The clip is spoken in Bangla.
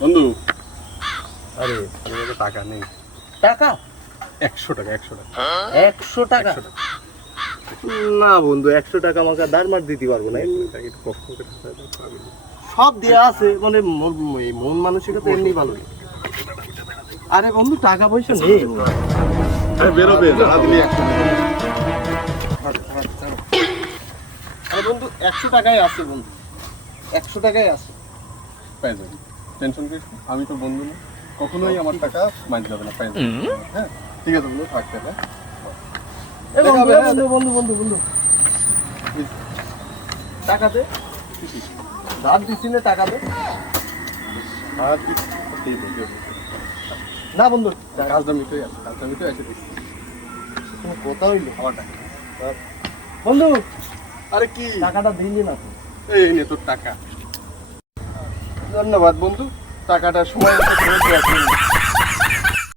বন্ধু, আরে টাকা নেই। টাকা 100 টাকা, 100 টাকা। 100 টাকা 100 টাকা। না বন্ধু, 100 টাকা আমাকে ধার মার দিতে পারবো না। টাকা একটু কষ্ট করে টাকা দাও, পাবি না। সব দেয়া আছে, মানে মন মানসিকতা এমনি ভালো। আরে বন্ধু, টাকা পয়সা নেই। আরে বেরোবে, দাঁড়া দিলি 100 টাকা। আরে বন্ধু, 100 টাকাই আছে বন্ধু, 100 টাকাই আছে। পেয়ে যাবি, টেনশন করিস না। আমি তো বন্ধু না, কখনোই আমার টাকা মাইন্ড যাবে না, পেয়ে যাবি। হ্যাঁ ঠিক আছে বন্ধু, থাক টাকা। এ বন্ধু, হবে, এ হ্যাঁ। বন্ধু বন্ধু বন্ধু বন্ধু, টাকা দে। ধার দিছি না, টাকা দে। আর কি দিয়ে দে, দিয়ে দে। না বন্ধু, কাজটা মিটে গেছে, কাজটা মিটে এসে দিচ্ছি। কোনো কথা হইলো? আমার টাকা। বন্ধু, আরে কি? টাকাটা দিলি না তো। এই নে তোর টাকা। ধন্যবাদ বন্ধু, টাকাটা সময় মতো ফেরত দেওয়ার জন্য।